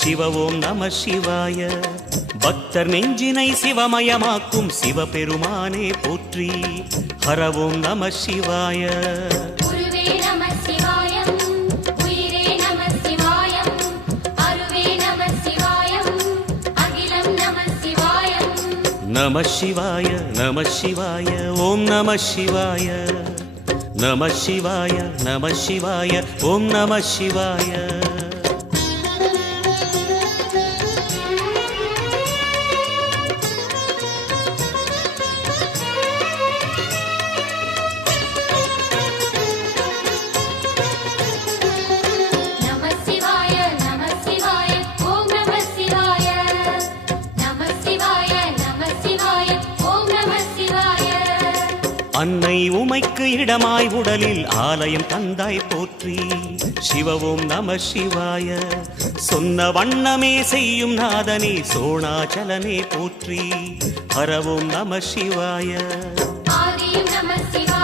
சிவ ஓம் நம சிவாய பக்தர் நெஞ்சினை சிவமயமாக்கும் சிவபெருமானே போற்றி ஹர ஓம் நம சிவாய நம சிவாய நம சிவாய ஓம் நம சிவாய நம சிவாய நம சிவாய ஓம் நம சிவாய நீ உமைக்கு இடமாய் உடலில் ஆலயம் தந்தாய் போற்றி சிவவும் நம சிவாய சொன்ன வண்ணமே செய்யும் நாதனே சோனாச்சலனே போற்றி ஹரவும் நம சிவாய நம சிவாய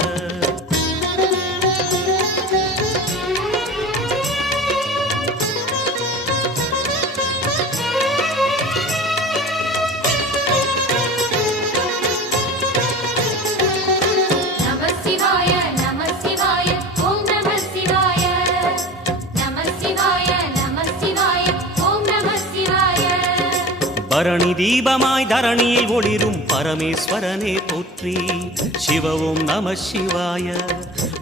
பரணி தீபமாய் தரணியில் ஒளிரும் பரமேஸ்வரனே போற்றி சிவவும் நம சிவாய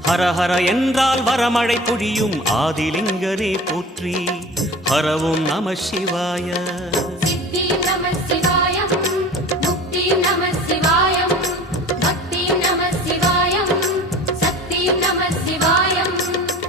ஹரஹர என்றால் வரமழை பொழியும் ஆதிலிங்கனே போற்றி ஹரவும் நம சிவாய சித்தி நம சிவாய முக்தி நம சிவாய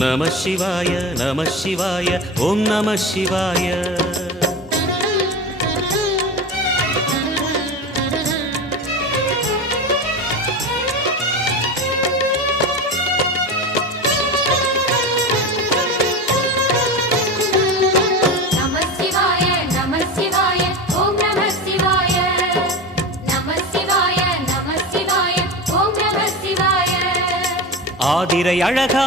நம சிவாய நம சிவாய ஓம் நம சிவாய ஆதிரை அழகா